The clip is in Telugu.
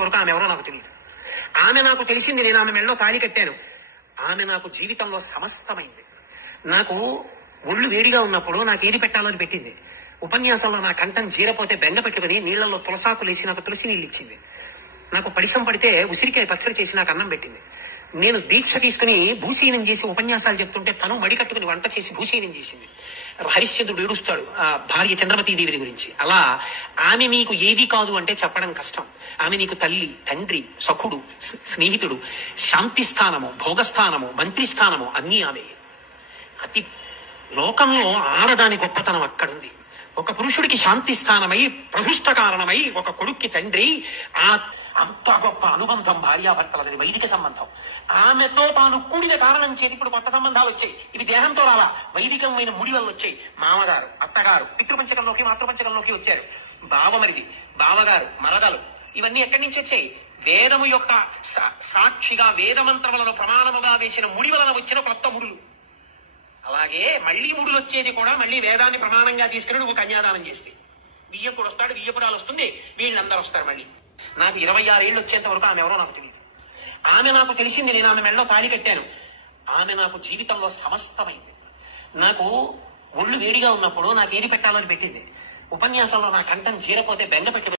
వరకు ఆమె ఎవరో నాకు తెలియదు. ఆమె నాకు తెలిసింది, నేను ఆమె మెళ్ళలో తాళి కట్టాను. ఆమె నాకు జీవితంలో సమస్తమైంది. నాకు ఒళ్ళు వేడిగా ఉన్నప్పుడు నాకు ఏది పెట్టాలని పెట్టింది. ఉపన్యాసంలో నా కంఠం జీరపోతే బెండ పెట్టుకుని నీళ్లలో తులసాకులు వేసి నాకు తులసి నీళ్ళు ఇచ్చింది. నాకు పడిసం పడితే ఉసిరికాయ పచ్చడి చేసి నాకు అన్నం పెట్టింది. నేను దీక్ష తీసుకుని భూషీనం చేసి ఉపన్యాసాలు చెప్తుంటే తను మడి కట్టుకుని వంట చేసి భూషీనం చేసింది. హరిశ్చంద్రుడు ఏడుస్తాడు ఆ భార్య చంద్రమతీదేవి గురించి. అలా ఆమె మీకు ఏది కాదు అంటే చెప్పడం కష్టం. ఆమె నీకు తల్లి, తండ్రి, సఖుడు, స్నేహితుడు, శాంతి స్థానము, భోగస్థానము, మంత్రి స్థానము అన్నీ ఆమె. అతి లోకంలో ఆడదాని గొప్పతనం అక్కడుంది. ఒక పురుషుడికి శాంతి స్థానమై, ప్రహృష్ట కారణమై, ఒక కొడుక్కి తండ్రి, ఆ అంత గొప్ప అనుబంధం భార్యాభర్తలది, వైదిక సంబంధం. ఆమెతో తాను కూడిన కారణం చేతి ఇప్పుడు కొత్త సంబంధాలు వచ్చాయి. ఇవి దేహంతో రాలా, వైదికమైన ముడి వల్ల వచ్చాయి. మామగారు, అత్తగారు పితృపంచకంలోకి, మాతృపంచకంలోకి వచ్చారు. బావమరిది, బావగారు, మరదలు, ఇవన్నీ ఎక్కడి నుంచి వచ్చాయి? వేదము యొక్క సాక్షిగా వేదమంత్రములను ప్రమాణముగా వేసిన ముడి వలన వచ్చిన కొత్త ముడులు. అలాగే మళ్లీ ముడులు వచ్చేది కూడా మళ్లీ వేదాన్ని ప్రమాణంగా తీసుకుని నువ్వు కన్యాదానం చేస్తే బియ్యపుడు వస్తాడు, బియ్యపురాలు వస్తుంది, వీళ్ళందరూ వస్తారు. మళ్ళీ నాకు 26 ఏళ్ళు వచ్చేంత వరకు ఆమె ఎవరో నాకు తెలియదు. ఆమె నాకు తెలిసింది, నేను ఆమె మెళ్ళలో తాళి కట్టాను. ఆమె నాకు జీవితంలో సమస్తమైంది. నాకు ఒళ్ళు వేడిగా ఉన్నప్పుడు నాకు ఏది పెట్టాలని పెట్టింది. ఉపన్యాసంలో నా కంఠం జీరపోతే బెంగ పెట్టుకుని